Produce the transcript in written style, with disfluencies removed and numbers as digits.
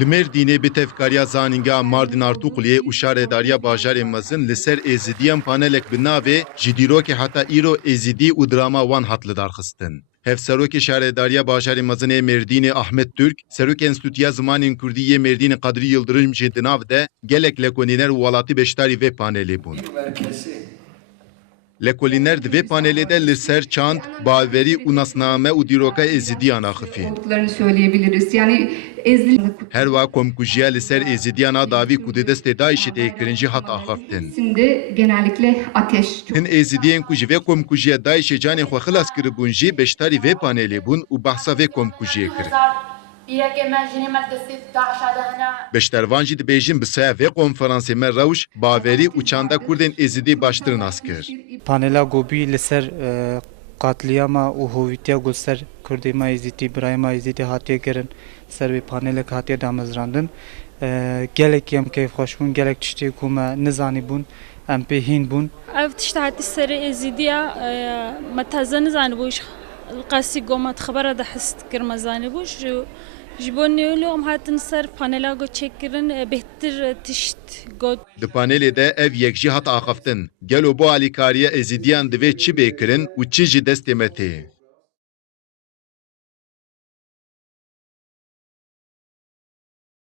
Li Mêrdînê bi tevkariya zanîngeha Mardin Artuqliyê û şaredariya bajarê mezin li ser êzidiyan panelek bi navê ji dîrokê heta îro êzidî û drama wan hat lidarxistin. Hevserokê şaredariya bajarê mezinê Mêrdînê Ahmet Türk, Serokê Enstitûya Zimanên Kurdî yê Mêrdînê Qadrî Yıldırım jê di nav de gelek lekonîner û welatî beşdarî vê panelê bûn. Lekolîner di vê panelê de li ser çand, baverî û nasname û dîroka êzidiyan axivî. Olduklarını söyleyebiliriz. Yani ezdi. Her wa komkujiya li ser êzidiyana davî ku di destê Daişê tê kirin jî hat axaftin. Şimdi genellikle ateş. Hin êzidiyên ku ji vê komkujiya Daişê canê xwe xilas kiribûn jî beşdarî vê panelê bûn û behsa vê komkujiyê kirin. Beşdervan jî dibêjin bi seya vê konferansê me rewş, baverî û çanda Kurdên êzidî baştir nas kir. Panela gobî li ser qatliyama û hovîtiya ser Kurdê me êzîdî, birayê me êzîdî hatiye kirin, ser vê panelek hatiye damezrandin. Gelek em keyfxweş bûn, gelek tiştê ku me nizanîbûn, em pê hîn bûn. Ev tişt hatî serê êzîdiya me teze nizanibû qasî gomat xebera de hist kir me zanîbû ji bo nêlo em hatin ser panela got çêkirin bêhtir tişt got. Di panelê de ev yek jî hat axaftin. Gelo bo alîkariya êzidiyan divê çi bê kirin û çi ji destê me tê.